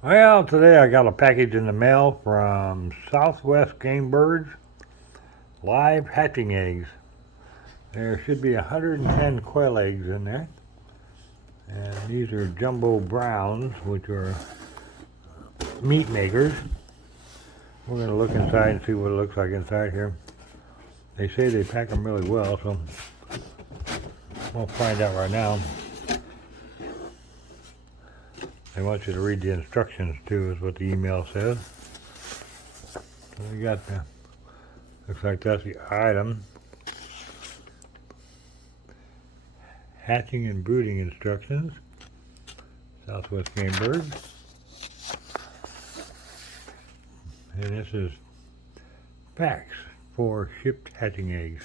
Well, today I got a package in the mail from Southwest Game Birds, live hatching eggs. There should be 110 quail eggs in there. And these are jumbo browns, which are meat makers. We're going to look inside and see what it looks like inside here. They say they pack them really well, so we'll find out right now. They want you to read the instructions too, is what the email says. So we got the, looks like that's the item. Hatching and brooding instructions. Southwest Game Birds. And this is packs for shipped hatching eggs.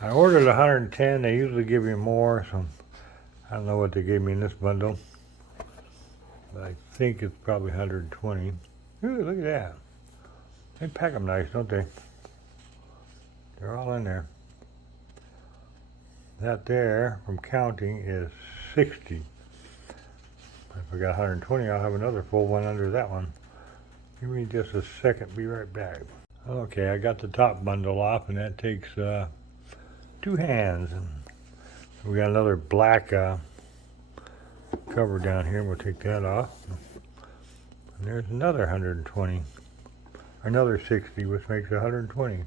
I ordered 110. They usually give you more, so I don't know what they gave me in this bundle. But I think it's probably 120. Ooh, look at that. They pack them nice, don't they? They're all in there. That there, from counting, is 60. If I got 120, I'll have another full one under that one. Give me just a second, be right back. Okay, I got the top bundle off, and that takes 2 hands. And we got another black cover down here. We'll take that off. And there's another 120. Another 60, which makes 120.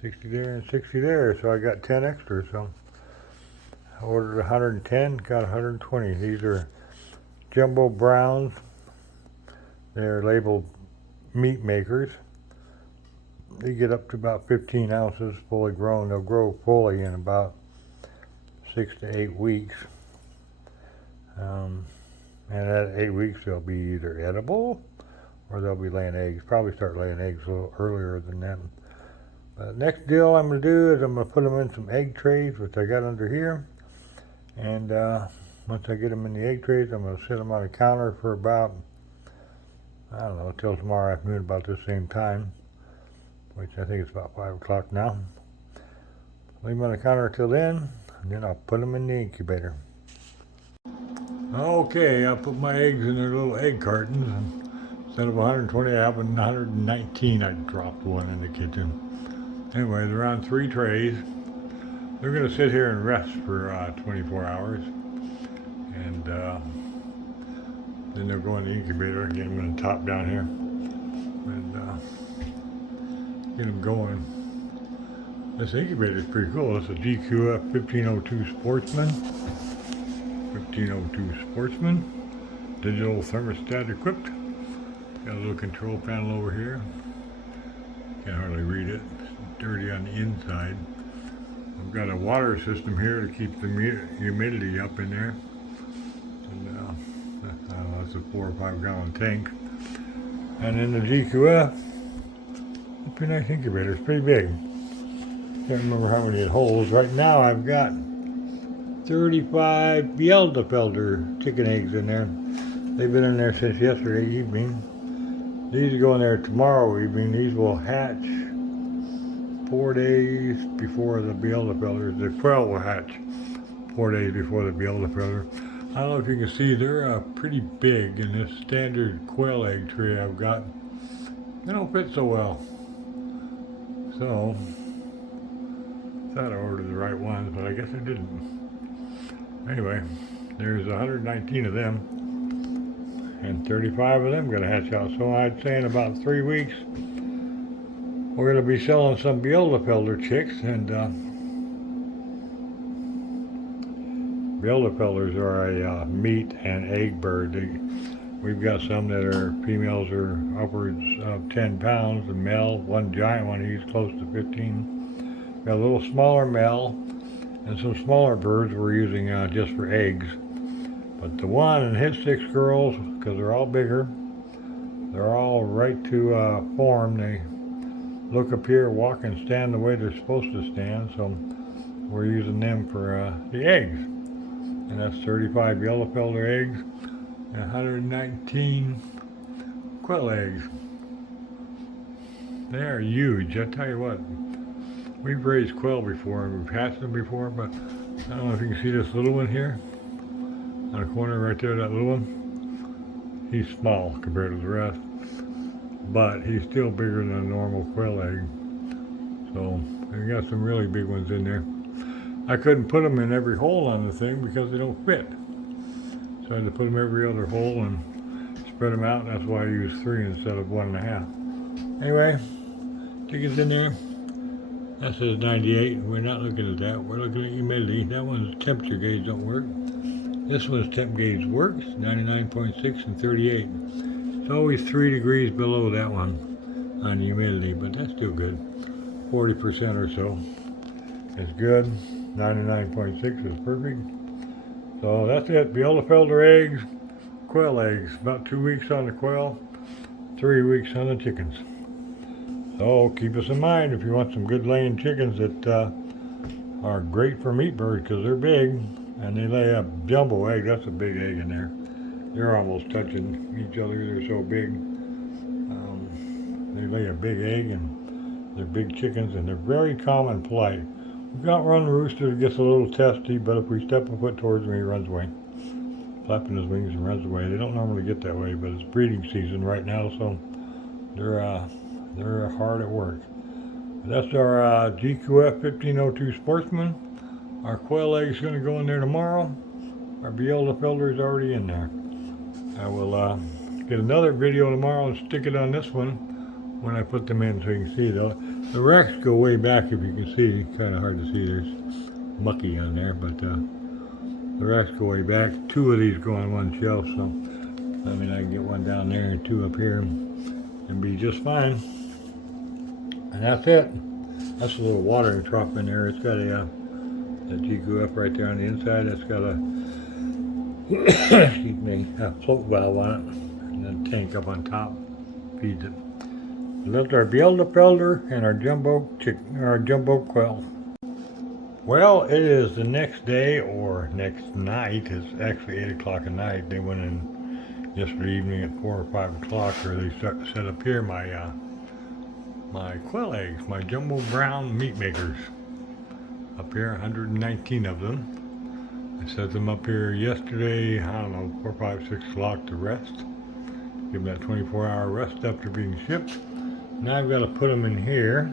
60 there and 60 there, so I got 10 extras. So I ordered 110, got 120. These are jumbo browns. They're labeled meat makers. They get up to about 15 ounces fully grown. They'll grow fully in about 6 to 8 weeks. And at 8 weeks they'll be either edible or they'll be laying eggs. Probably start laying eggs a little earlier than that. But next deal I'm going to do is I'm going to put them in some egg trays, which I got under here. And once I get them in the egg trays, I'm going to set them on the counter for about, I don't know, till tomorrow afternoon about the same time, which I think it's about 5 o'clock now. Leave them on the counter till then, and then I'll put them in the incubator. Okay, I put my eggs in their little egg cartons, and instead of 120, I have 119. I dropped one in the kitchen. Anyway, they're on 3 trays. They're going to sit here and rest for 24 hours. And then they'll go in the incubator. Again, I'm going to top down here and get them going. This incubator is pretty cool. It's a GQF 1502 Sportsman. 1502 Sportsman. Digital thermostat equipped. Got a little control panel over here. Can't hardly read it. It's dirty on the inside. I've got a water system here to keep the humidity up in there. And I don't know, that's a 4 or 5 gallon tank. And in the GQF, it's a pretty nice incubator. It's pretty big. Can't remember how many it holds. Right now I've got 35 Bielefelder chicken eggs in there. They've been in there since yesterday evening. These go in there tomorrow evening. These will hatch 4 days before the Bielefelder. The quail will hatch 4 days before the Bielefelder. I don't know if you can see, they're pretty big in this standard quail egg tray I've got. They don't fit so well. So, thought I ordered the right ones, but I guess I didn't. Anyway, there's 119 of them, and 35 of them going to hatch out. So I'd say in about 3 weeks, we're going to be selling some Bielefelder chicks, and Bielefelders are a meat and egg bird. We've got some that are females are upwards of 10 pounds. The male, one giant one, he's close to 15. Got a little smaller male and some smaller birds we're using just for eggs. But the one and his 6 girls, because they're all bigger, they're all right to form. They look up here, walk and stand the way they're supposed to stand, so we're using them for the eggs. And that's 35 Bielefelder eggs and 119 quail eggs. They are huge. I tell you what, we've raised quail before and we've hatched them before, but I don't know if you can see this little one here on the corner right there, that little one. He's small compared to the rest, but he's still bigger than a normal quail egg. So we got some really big ones in there. I couldn't put them in every hole on the thing because they don't fit. So I had to put them every other hole and spread them out. And that's why I used 3 instead of 1.5. Anyway, chickens in there. That says 98. We're not looking at that. We're looking at humidity. That one's temperature gauge don't work. This one's temp gauge works. 99.6 and 38. It's always 3 degrees below that one on humidity, but that's still good. 40% or so is good. 99.6 is perfect. So that's it. Bielefelder eggs, quail eggs. About 2 weeks on the quail, 3 weeks on the chickens. So keep us in mind if you want some good laying chickens that are great for meat birds because they're big and they lay a jumbo egg. That's a big egg in there. They're almost touching each other. They're so big. They lay a big egg and they're big chickens and they're very calm and polite. We've got one rooster that gets a little testy, but if we step a foot towards him, he runs away. Flapping his wings and runs away. They don't normally get that way, but it's breeding season right now, so they're hard at work. That's our GQF 1502 Sportsman. Our quail egg's going to go in there tomorrow. Our Bielefelder is already in there. I will get another video tomorrow and stick it on this one when I put them in so you can see. The racks go way back if you can see. Kind of hard to see. There's mucky on there, but the racks go way back. 2 of these go on one shelf, so I mean I can get one down there and 2 up here and be just fine. And that's it. That's a little watering trough in there. It's got a GQF right there on the inside. That's got a excuse me, a float valve on it, and then a tank up on top feeds it. That's our Bielefelder and our jumbo quail. Well, it is the next day or next night. It's actually 8 o'clock at night. They went in yesterday evening at 4 or 5 o'clock, or they set up here my my quail eggs, my jumbo brown meat makers. Up here, 119 of them. I set them up here yesterday, I don't know, 4, 5, 6 o'clock to rest. Give them that 24-hour rest after being shipped. Now I've got to put them in here.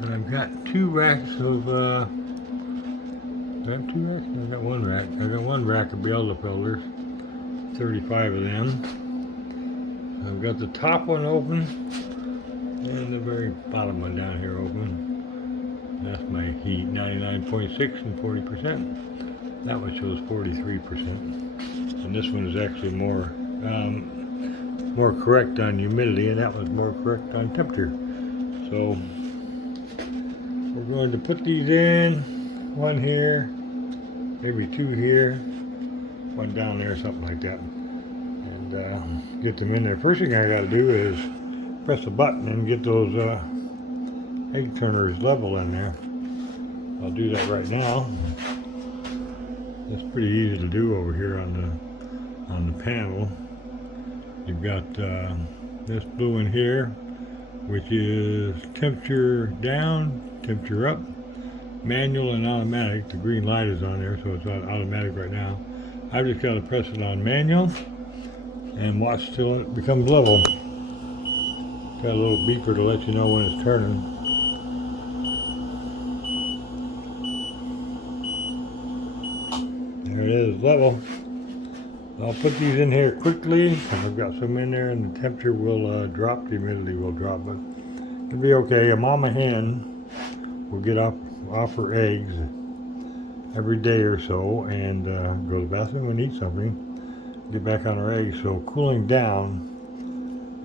And I've got 2 racks of, do I have 2 racks? I got 1 rack. I got 1 rack of Bielefelders, 35 of them. I've got the top one open, and the very bottom one down here open. That's my heat, 99.6 and 40%. That one shows 43%. And this one is actually more correct on humidity, and that one's more correct on temperature. So we're going to put these in, 1 here, maybe 2 here, 1 down there, something like that, and get them in there. First thing I got to do is press a button and get those egg turners level in there. I'll do that right now. It's pretty easy to do over here on the panel. You've got this blue in here, which is temperature down, temperature up, manual and automatic. The green light is on there, so it's automatic right now. I've just got to press it on manual and watch till it becomes level. Got a little beeper to let you know when it's turning. There it is, level. I'll put these in here quickly. I've got some in there and the temperature will drop, the humidity will drop, but it'll be okay. A mama hen will get off her eggs every day or so and go to the bathroom and eat something, get back on her eggs. So cooling down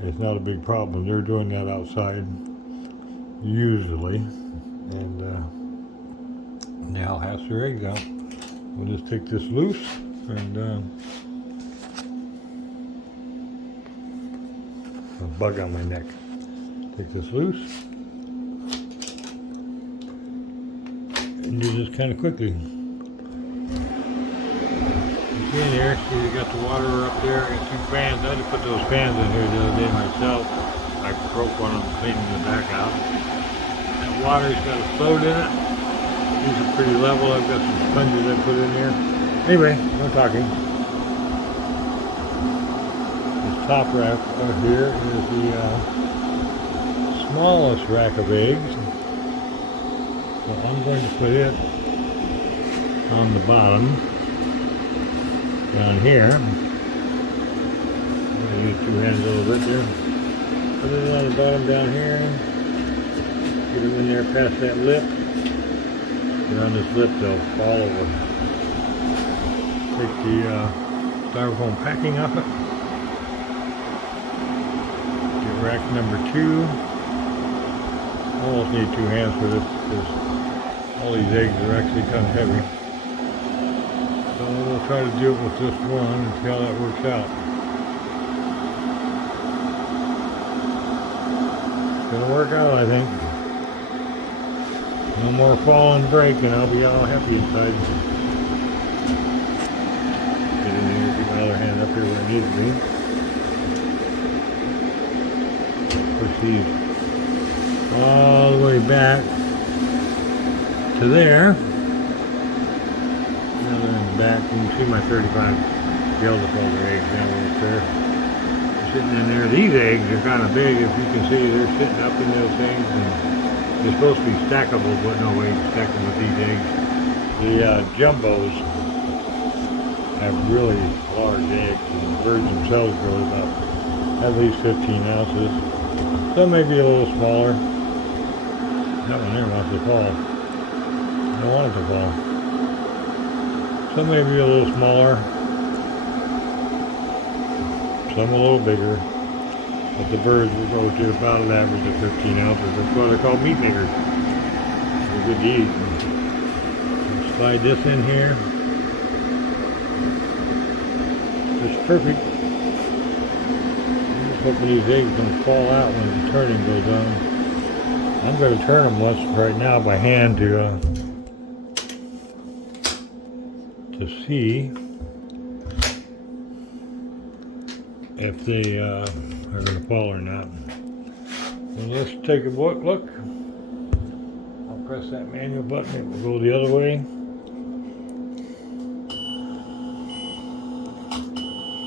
is not a big problem. They're doing that outside usually, and now hatch their eggs out. We'll just take this loose and a bug on my neck. Take this loose and do this kind of quickly. You see in here, see you got the water up there. I got 2 fans. I had to put those fans in here the other day myself. I broke one of them cleaning the back out. That water's got a float in it. These are pretty level. I've got some sponges I put in there. Anyway, no talking. top rack here is the smallest rack of eggs. So I'm going to put it on the bottom down here. I'm going to use two hands a little bit there. Put it on the bottom down here. Get them in there past that lip. Get on this lip, they'll fall over. Take the styrofoam packing off it. Get rack number 2. Almost need two hands for this because all these eggs are actually kind of heavy. So we'll try to do it with this one and see how that works out. It's gonna work out, I think. No more fall and break and I'll be all happy inside. Get in here, get my other hand up here where it needs to be. Push these all the way back to there. Now they're in the back. You can see my 35 Bielefelder eggs down right there. They're sitting in there. These eggs are kind of big. If you can see, they're sitting up in those things. And they're supposed to be stackable, but no way to stack them with these eggs. The jumbos have really large eggs, and the birds themselves grow about at least 15 ounces. Some may be a little smaller. That one there wants to fall. I don't want it to fall. Some may be a little smaller. Some a little bigger. But the birds will go to about an average of 15 ounces. That's why they're called meat makers. They're good to eat. We'll slide this in here. It's perfect. I'm just hoping these eggs don't fall out when the turning goes on. I'm going to turn them once right now by hand to see if they are going to fall or not. Well, let's take a look. I'll press that manual button. It will go the other way.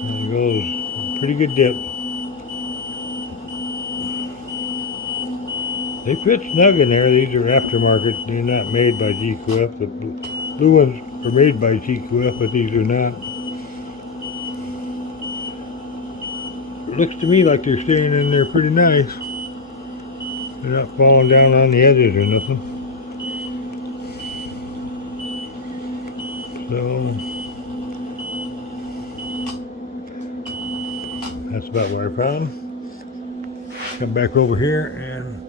And it goes a pretty good dip. They fit snug in there. These are aftermarket. They're not made by GQF. The blue ones are made by GQF, but these are not. It looks to me like they're staying in there pretty nice. They're not falling down on the edges or nothing. So that's about what I found. Come back over here and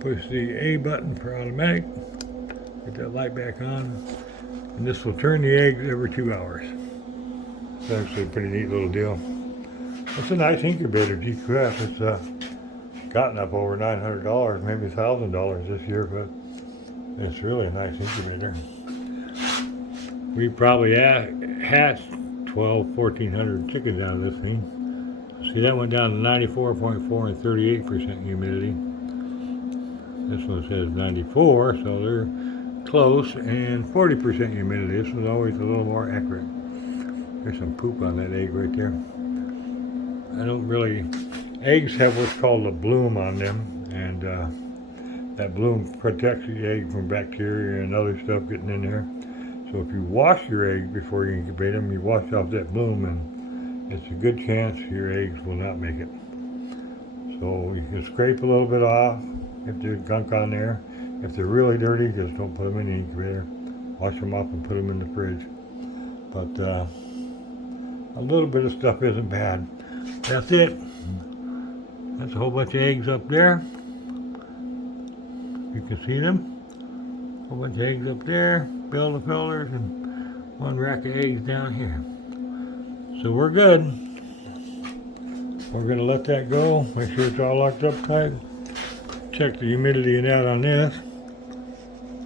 push the A button for automatic. Get that light back on. And this will turn the eggs every 2 hours. It's actually a pretty neat little deal. It's a nice incubator, GQF. It's gotten up over $900, maybe $1,000 this year, but it's really a nice incubator. We probably hatched 1,400 chickens out of this thing. See, that went down to 94.4 and 38% humidity. This one says 94, so they're close, and 40% humidity. This one's always a little more accurate. There's some poop on that egg right there. Eggs have what's called a bloom on them, and that bloom protects the egg from bacteria and other stuff getting in there. So if you wash your eggs before you incubate them, you wash off that bloom, and it's a good chance your eggs will not make it. So you can scrape a little bit off if there's gunk on there. If they're really dirty, just don't put them in the incubator. Wash them off and put them in the fridge. But a little bit of stuff isn't bad. That's it. That's a whole bunch of eggs up there. You can see them. A whole bunch of eggs up there. Bielefelders and one rack of eggs down here. So we're good. We're going to let that go. Make sure it's all locked up tight. Check the humidity and that on this,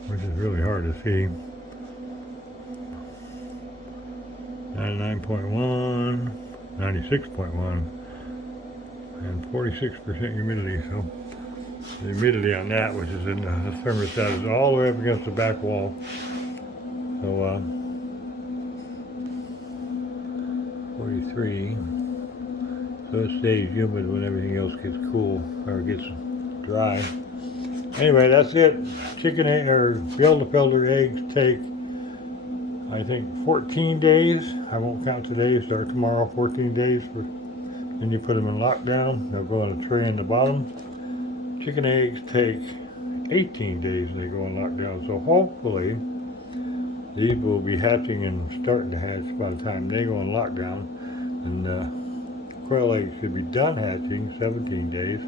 which is really hard to see. 99.1, 96.1, and 46% humidity. So the humidity on that, which is in the thermostat, is all the way up against the back wall. So 43, so it stays humid when everything else gets cool or gets dry. Anyway, that's it. Chicken egg or Bielefelder eggs take, I think, 14 days. I won't count today. Start tomorrow. 14 days. Then you put them in lockdown. They'll go in a tray in the bottom. Chicken eggs take 18 days and they go in lockdown. So hopefully these will be hatching and starting to hatch by the time they go in lockdown. And quail eggs should be done hatching 17 days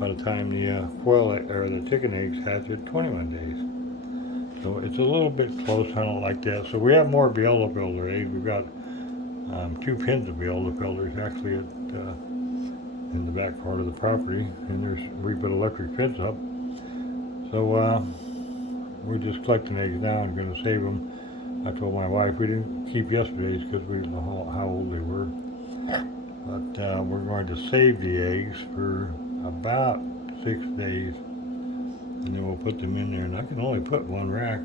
by the time the quail or the chicken eggs hatch at 21 days. So it's a little bit close. I don't like that. So we have more Bielefelder eggs. We've got 2 pins of Bielefelders actually in the back part of the property, and we put electric fence up. So we're just collecting eggs now and going to save them. I told my wife we didn't keep yesterday's because we didn't know how old they were. But we're going to save the eggs for about 6 days, and then we'll put them in there. And I can only put one rack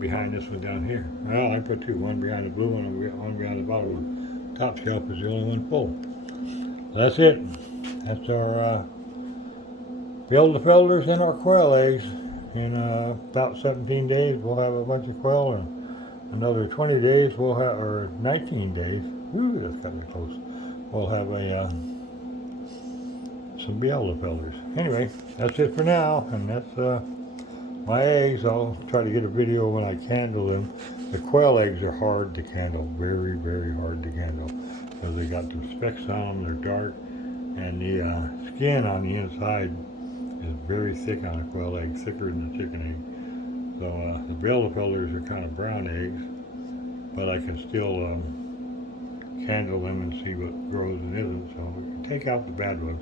behind this one down here. Well, I put 2, one behind the blue one and one behind the bottom one. Top shelf is the only one full. That's it. That's our Bielefelders and our quail eggs. In about 17 days, we'll have a bunch of quail, and another 20 days, we'll have, or 19 days, whew, that's got me close, we'll have some Bielefelders. Anyway, that's it for now, and that's my eggs. I'll try to get a video when I candle them. The quail eggs are hard to candle, very, very hard to candle, because they got some specks on them, they're dark, and the skin on the inside is very thick on a quail egg, thicker than the chicken egg. So the Bielefelders are kind of brown eggs, but I can still candle them and see what grows and isn't. So we can take out the bad ones.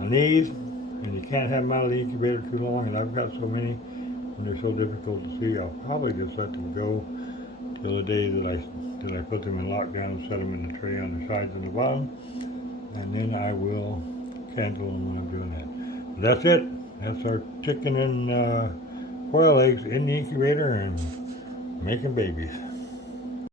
On these, and you can't have them out of the incubator too long, and I've got so many, and they're so difficult to see, I'll probably just let them go till the day that I put them in lockdown and set them in the tray on the sides and the bottom, and then I will candle them when I'm doing that. That's it. That's our chicken and quail eggs in the incubator and making babies.